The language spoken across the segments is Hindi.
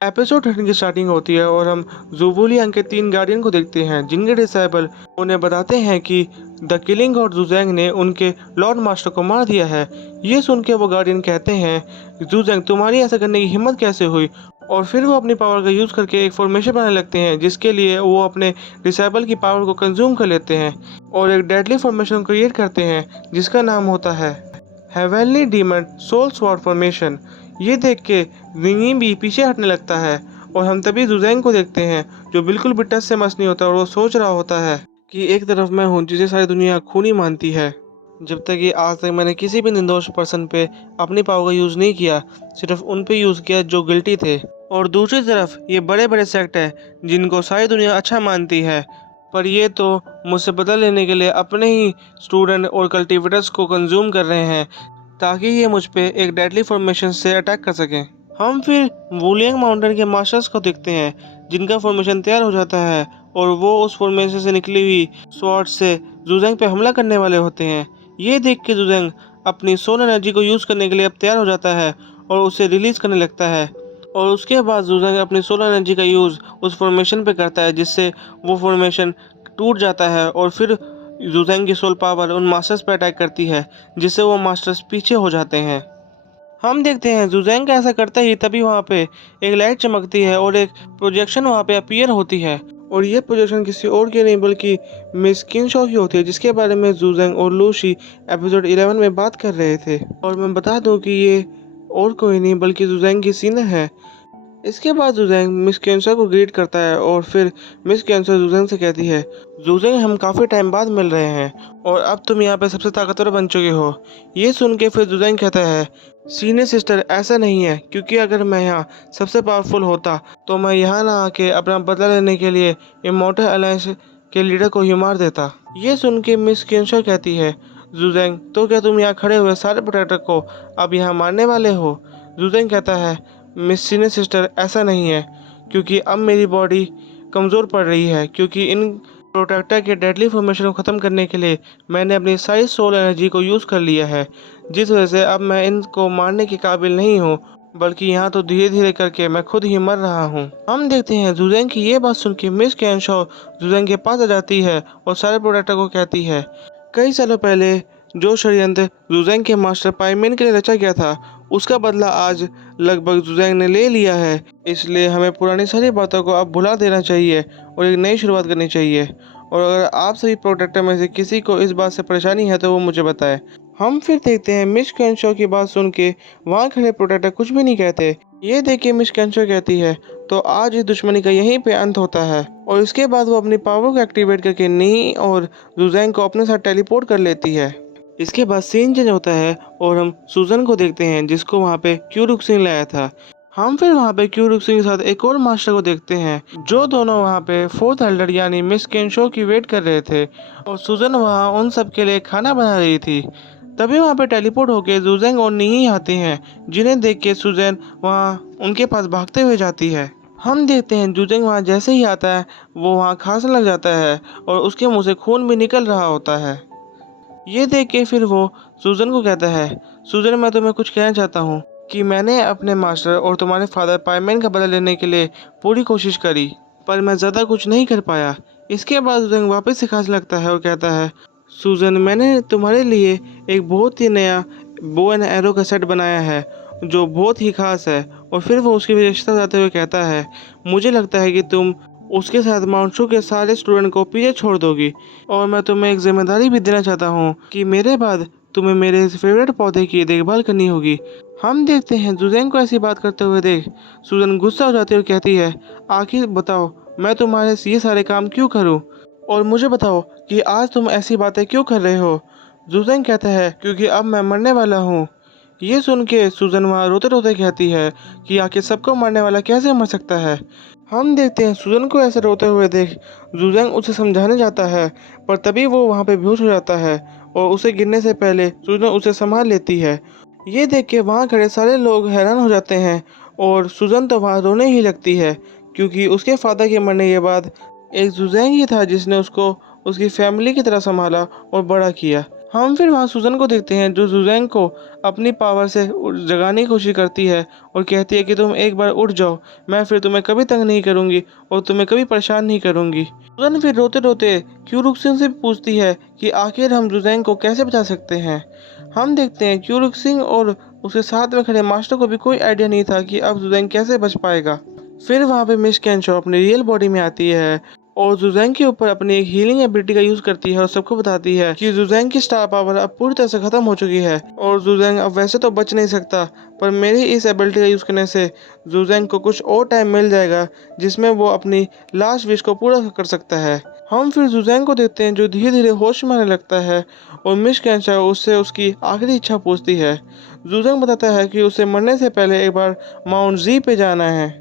एपिसोड 13 की स्टार्टिंग होती है और हम जुबुलियांग के 3 गार्डियन को देखते हैं जिनके डिसाइबल उन्हें बताते हैं कि द किलिंग और जुजैंग ने उनके लॉर्ड मास्टर को मार दिया है। ये सुन के वो गार्डियन कहते हैं जुजैंग तुम्हारी ऐसा करने की हिम्मत कैसे हुई। और फिर वो अपनी पावर का यूज़ करके एक फॉर्मेशन बनाने लगते हैं जिसके लिए वो अपने डिसाइबल की पावर को कंज्यूम कर लेते हैं और एक डेडली फॉर्मेशन क्रिएट करते हैं जिसका नाम होता है heavenly demon soul sword formation. ये देख के विंगी भी पीछे हटने लगता है और हम तभी जुजैंग को देखते हैं जो बिल्कुल भी टस से मस नहीं होता और वो सोच रहा होता है कि एक तरफ मैं हूँ जिसे सारी दुनिया खूनी मानती है। जब तक ये आज तक मैंने किसी भी निर्दोष पर्सन पे अपनी पावर का यूज़ नहीं किया, सिर्फ उन पे यूज़ किया जो गिल्टी थे। और दूसरी तरफ ये बड़े बड़े सेक्ट हैं जिनको सारी दुनिया अच्छा मानती है, पर ये तो मुझसे बदला लेने के लिए अपने ही स्टूडेंट और कल्टिवेटर्स को कंज्यूम कर रहे हैं ताकि ये मुझ पे एक डेडली फॉर्मेशन से अटैक कर सकें। हम फिर वुलियांग माउंटेन के मास्टर्स को देखते हैं जिनका फॉर्मेशन तैयार हो जाता है और वो उस फॉर्मेशन से निकली हुई स्वॉर्ड से जुजैंग पे हमला करने वाले होते हैं। ये देख के जुजैंग अपनी सोल एनर्जी को यूज़ करने के लिए अब तैयार हो जाता है और उसे रिलीज करने लगता है। और उसके बाद जुजैंग अपनी सोल एनर्जी का यूज़ उस फॉर्मेशन पे करता है जिससे वो फॉर्मेशन टूट जाता है और फिर जुजैंग की सोल पावर उन मास्टर्स पे अटैक करती है जिससे वो मास्टर्स पीछे हो जाते हैं। हम देखते हैं जुजैंग का ऐसा करते ही तभी वहाँ पे एक लाइट चमकती है और एक प्रोजेक्शन वहाँ पे अपीयर होती है और ये प्रोजेक्शन किसी और की नहीं बल्कि मिस किनशॉ की होती है जिसके बारे में जुजैंग और लूशी एपिसोड 11 में बात कर रहे थे। और मैं बता दूं कि ये और कोई नहीं बल्कि जुजैंग की सीना है। इसके बाद जुजैंग मिस कैंसर को ग्रीट करता है और फिर मिस कैंसर जुजैंग से कहती है जुजैंग हम काफ़ी टाइम बाद मिल रहे हैं और अब तुम यहाँ पे सबसे ताकतवर बन चुके हो। ये सुन के फिर जुजैंग कहता है सीनियर सिस्टर ऐसा नहीं है, क्योंकि अगर मैं यहाँ सबसे पावरफुल होता तो मैं यहाँ ना आके अपना बदला लेने के लिए इमॉर्टल अलायंस के लीडर को ही मार देता। ये सुन के मिस कैंसर कहती है जुजैंग तो क्या तुम यहाँ खड़े हुए सारे प्रोटेक्टर को अब यहाँ मारने वाले हो। जुजैंग कहता है मिस सीनियर सिस्टर ऐसा नहीं है, क्योंकि अब मेरी बॉडी कमज़ोर पड़ रही है क्योंकि इन प्रोटेक्टर के डेडली फॉर्मेशन को ख़त्म करने के लिए मैंने अपनी सारी सोल एनर्जी को यूज़ कर लिया है, जिस वजह से अब मैं इनको मारने के काबिल नहीं हूँ, बल्कि यहाँ तो धीरे धीरे करके मैं खुद ही मर रहा हूँ। हम देखते हैं जुजैंग की ये बात सुन के मिस कैनशॉ जुजैंग के पास आ जाती है और सारे प्रोटेक्टर को कहती है कई सालों पहले जो षड्यंत्र जुजैंग के मास्टर पाइमेन के लिए रचा गया था उसका बदला आज लगभग जुजैंग ने ले लिया है, इसलिए हमें पुरानी सारी बातों को अब भुला देना चाहिए और एक नई शुरुआत करनी चाहिए। और अगर आप सभी प्रोटेक्टर में से किसी को इस बात से परेशानी है तो वो मुझे बताएं। हम फिर देखते हैं मिस कैंशो की बात सुन के वहाँ खड़े प्रोटेक्टर कुछ भी नहीं कहते। ये देख के मिस कैंशो कहती है तो आज इस दुश्मनी का यहीं पे अंत होता है। और इसके बाद वो अपनी पावर को एक्टिवेट करके नी और जुजैंग को अपने साथ टेलीपोर्ट कर लेती है। इसके बाद सीन चेंज होता है और हम सुजन को देखते हैं जिसको वहाँ पे क्यू रुक सिंह लाया था। हम फिर वहाँ पे क्यू रुक सिंह के साथ एक और मास्टर को देखते हैं जो दोनों वहाँ पे फोर्थ एल्डर यानी मिस केनशो की वेट कर रहे थे और सुजन वहाँ उन सब के लिए खाना बना रही थी। तभी वहाँ पे टेलीपोर्ट होके जुजैंग और नी आते हैं जिन्हें देख के सुजन वहाँ उनके पास भागते हुए जाती है। हम देखते हैं जुजैंग वहाँ जैसे ही आता है वो वहाँ खांसने लग जाता है और उसके मुंह से खून भी निकल रहा होता है। ये देख के फिर वो सुजन को कहता है सुजन मैं तुम्हें कुछ कहना चाहता हूँ कि मैंने अपने मास्टर और तुम्हारे फादर पाइमेन का बदला लेने के लिए पूरी कोशिश करी, पर मैं ज़्यादा कुछ नहीं कर पाया। इसके बाद सुजन वापस से खांसने लगता है और कहता है सुजन मैंने तुम्हारे लिए एक बहुत ही नया बो एंड एरो का सेट बनाया है जो बहुत ही खास है। और फिर वो उसकी विशेषता जाते हुए कहता है मुझे लगता है कि तुम उसके साथ माउंटशू के सारे स्टूडेंट को पीछे छोड़ दोगी और मैं तुम्हें एक जिम्मेदारी भी देना चाहता हूँ कि मेरे बाद तुम्हें मेरे फेवरेट पौधे की देखभाल करनी होगी। हम देखते हैं जुजैंग को ऐसी बात करते हुए देख सुजन गुस्सा हो जाती है और कहती है आखिर बताओ मैं तुम्हारे ये सारे काम क्यों करूँ और मुझे बताओ कि आज तुम ऐसी बातें क्यों कर रहे हो। जुजैंग कहता है क्योंकि अब मैं मरने वाला हूँ। ये सुन के सुजन वहाँ रोते रोते कहती है कि आखिर सबको मारने वाला कैसे मर सकता है। हम देखते हैं सुजन को ऐसे रोते हुए देख जुजैंग उसे समझाने जाता है, पर तभी वो वहाँ पे बेहोश हो जाता है और उसे गिरने से पहले सुजन उसे संभाल लेती है। ये देख के वहाँ खड़े सारे लोग हैरान हो जाते हैं और सुजन तो वहाँ रोने ही लगती है क्योंकि उसके फादर के मरने के बाद एक जुजैंग ही था जिसने उसको उसकी फैमिली की तरह संभाला और बड़ा किया। हम फिर वहाँ सुजन को देखते हैं जो सुजैन को अपनी पावर से जगाने की कोशिश करती है और कहती है कि तुम एक बार उठ जाओ, मैं फिर तुम्हें कभी तंग नहीं करूंगी और तुम्हें कभी परेशान नहीं करूंगी। सुजन फिर रोते रोते क्यूरुक्सिन से पूछती है कि आखिर हम सुजैन को कैसे बचा सकते हैं। हम देखते हैं क्यूरुक्सिन और उसके साथ में खड़े मास्टर को भी कोई आइडिया नहीं था कि अब सुजैन कैसे बच पाएगा। फिर वहाँ पे मिस कैंशो अपनी रियल बॉडी में आती है और जुजैंग के ऊपर अपनी एक हीलिंग एबिलिटी का यूज करती है और सबको बताती है कि जुजैंग की स्टार पावर अब पूरी तरह से खत्म हो चुकी है और जुजैंग अब वैसे तो बच नहीं सकता, पर मेरी इस एबिलिटी का यूज करने से जुजैंग को कुछ और टाइम मिल जाएगा जिसमें वो अपनी लास्ट विश को पूरा कर सकता है। हम फिर जुजैंग को देखते हैं जो धीरे धीरे होश में आने लगता है और मिस कैंशा उससे उसकी आखिरी इच्छा पूछती है। जुजैंग बताता है कि उसे मरने से पहले एक बार माउंट जी पे जाना है।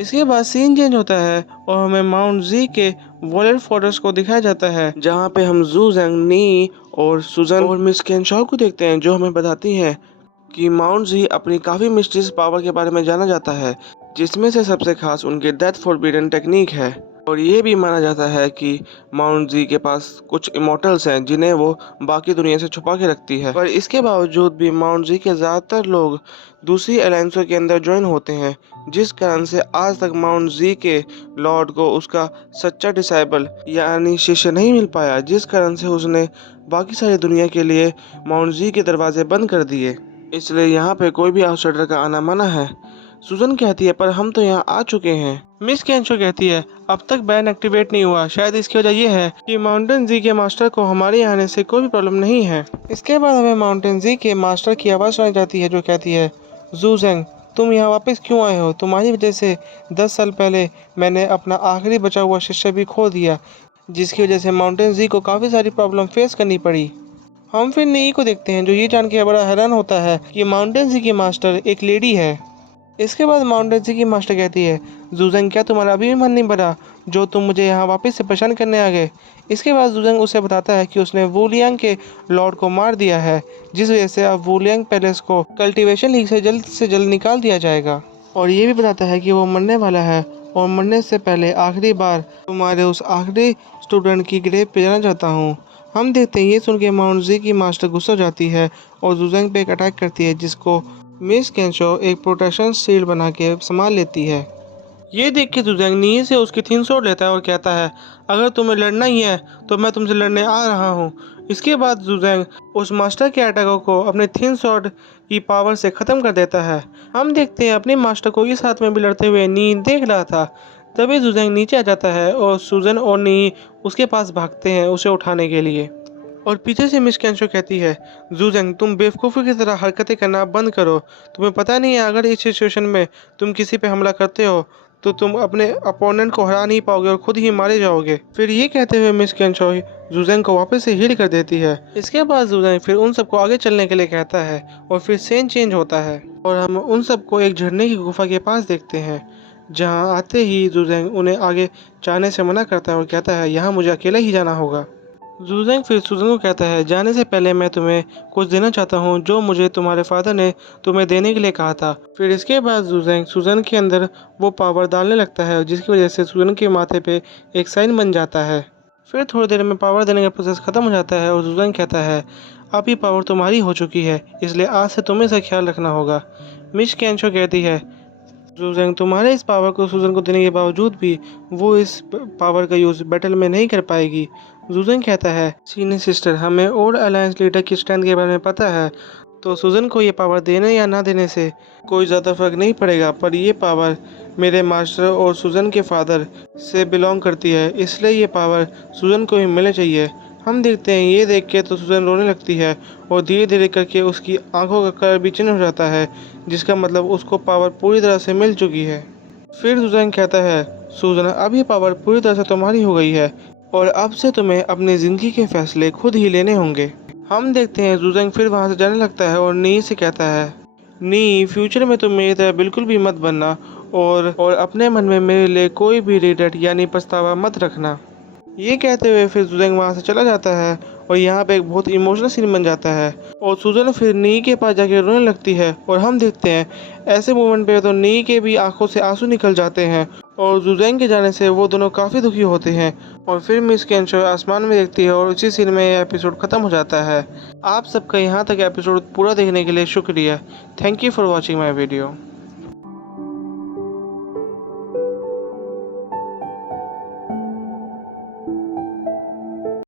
इसके बाद सीन चेंज होता है और हमें माउंट जी के वॉलेट फोर्ट्रेस को दिखाया जाता है जहाँ पे हम जू जंग, नी और सुजन और मिस केनशॉ को देखते हैं जो हमें बताती हैं कि माउंट जी अपनी काफ़ी मिस्टीरियस पावर के बारे में जाना जाता है, जिसमें से सबसे खास उनके डेथ फॉरबिडन टेक्निक है। और ये भी माना जाता है कि माउंट जी के पास कुछ इमोर्टल्स हैं जिन्हें वो बाकी दुनिया से छुपा के रखती है, पर इसके बावजूद भी माउंट जी के ज़्यादातर लोग दूसरी अलायंसों के अंदर ज्वाइन होते हैं, जिस कारण से आज तक माउंट जी के लॉर्ड को उसका सच्चा डिसाइबल यानी शिष्य नहीं मिल पाया, जिस कारण से उसने बाकी सारी दुनिया के लिए माउंट जी के दरवाजे बंद कर दिए। इसलिए यहाँ पे कोई भी आउटसाइडर का आना मना है। सुजन कहती है पर हम तो यहाँ आ चुके हैं। मिस कैंशो कहती है अब तक बैन एक्टिवेट नहीं हुआ, शायद इसकी वजह यह है कि माउंटेन जी के मास्टर को हमारे यहाँ आने से कोई भी प्रॉब्लम नहीं है। इसके बाद हमें माउंटेन जी के मास्टर की आवाज़ सुनाई जाती है जो कहती है जूजेंग, तुम यहाँ वापस क्यों आए हो? तुम्हारी वजह से 10 साल पहले मैंने अपना आखिरी बचा हुआ शिष्य भी खो दिया, जिसकी वजह से माउंटेन जी को काफ़ी सारी प्रॉब्लम फेस करनी पड़ी। हम फिर नी को देखते हैं जो ये जान के बड़ा हैरान होता है कि माउंटेन जी की मास्टर एक लेडी है। इसके बाद माउंटेन जी की मास्टर कहती है जूजंग, क्या तुम्हारा अभी भी मन नहीं भरा जो तुम मुझे यहाँ वापस से परेशान करने आ गए? इसके बाद जूजंग उसे बताता है कि उसने वूलियांग के लॉर्ड को मार दिया है, जिस वजह से अब वूलियांग पैलेस को कल्टीवेशन लीग से जल्द निकाल दिया जाएगा। और ये भी बताता है कि वो मरने वाला है और मरने से पहले आखिरी बार तुम्हारे उस आखिरी स्टूडेंट की ग्रेव पे जाना चाहता हूँ। हम देखते हैं ये सुन के माउंट जी की मास्टर गुस्सा हो जाती है और जूजंग पे एक अटैक करती है, जिसको मिस केंशो एक प्रोटेक्शन शील्ड बना के संभाल लेती है। ये देख के जुजैंग नी से उसकी थिन सोड लेता है और कहता है अगर तुम्हें लड़ना ही है तो मैं तुमसे लड़ने आ रहा हूँ। इसके बाद जुजैंग उस मास्टर के अटैकों को अपने थिन सॉर्ड की पावर से ख़त्म कर देता है। हम देखते हैं अपने मास्टर को इस हाथ में भी लड़ते हुए नी देख रहा था। तभी जुजैंग नीचे आ जाता है और सुजन और नी उसके पास भागते हैं उसे उठाने के लिए। और पीछे से मिस कैंशो कहती है जूजंग, तुम बेवकूफ़ी की तरह हरकतें करना बंद करो। तुम्हें पता नहीं है अगर इस सिचुएशन में तुम किसी पे हमला करते हो तो तुम अपने अपोनेंट को हरा नहीं पाओगे और खुद ही मारे जाओगे। फिर ये कहते हुए मिस कैंशो जूजंग को वापस से हील कर देती है। इसके बाद जूजंग फिर उन सबको आगे चलने के लिए कहता है और फिर सीन चेंज होता है और हम उन सबको एक झरने की गुफा के पास देखते हैं, जहाँ आते ही जूजंग उन्हें आगे जाने से मना करता है और कहता है यहाँ मुझे अकेले ही जाना होगा। जूजेंग फिर सुजन को कहता है जाने से पहले मैं तुम्हें कुछ देना चाहता हूँ जो मुझे तुम्हारे फादर ने तुम्हें देने के लिए कहा था। फिर इसके बाद जूजेंग सुजन के अंदर वो पावर डालने लगता है जिसकी वजह से सुजन के माथे पे एक साइन बन जाता है। फिर थोड़ी देर में पावर देने का प्रोसेस खत्म हो जाता है और जूजेंग कहता है अब ये पावर तुम्हारी हो चुकी है, इसलिए आज से तुम्हें इसका ख्याल रखना होगा। मिस कैंशो कहती है जूजेंग, तुम्हारे इस पावर को सुजन को देने के बावजूद भी वो इस पावर का यूज़ बैटल में नहीं कर पाएगी। जूजेंग कहता है सीनियर सिस्टर, हमें और अलायंस लीडर की स्ट्रेंथ के बारे में पता है, तो सुजन को ये पावर देने या ना देने से कोई ज़्यादा फर्क नहीं पड़ेगा, पर ये पावर मेरे मास्टर और सुजन के फादर से बिलोंग करती है, इसलिए ये पावर सुजन को ही मिलनी चाहिए। हम देखते हैं ये देख के तो सुजन रोने लगती है और धीरे धीरे करके उसकी आंखों का कलर भी चेंज हो जाता है, जिसका मतलब उसको पावर पूरी तरह से मिल चुकी है। फिर सुजन कहता है सुजन, अब ये पावर पूरी तरह से तुम्हारी हो गई है और अब से तुम्हें अपनी ज़िंदगी के फैसले खुद ही लेने होंगे। हम देखते हैं जुजंग फिर वहाँ से जाने लगता है और नी से कहता है नी, फ्यूचर में तुम मेरी तरह बिल्कुल भी मत बनना और अपने मन में मेरे लिए कोई भी रिग्रेट यानी पछतावा मत रखना। ये कहते हुए फिर जुजंग वहाँ से चला जाता है और यहाँ पे एक बहुत इमोशनल सीन बन जाता है और सुजन फिर नी के पास जाके रोने लगती है और हम देखते हैं ऐसे मोमेंट पे तो नी के भी आंखों से आंसू निकल जाते हैं और जुजैंग के जाने से वो दोनों काफ़ी दुखी होते हैं और फिर मिस केंशो आसमान में देखती है और उसी सीन में यह एपिसोड ख़त्म हो जाता है। आप सबका यहाँ तक एपिसोड पूरा देखने के लिए शुक्रिया। Thank you for watching my video.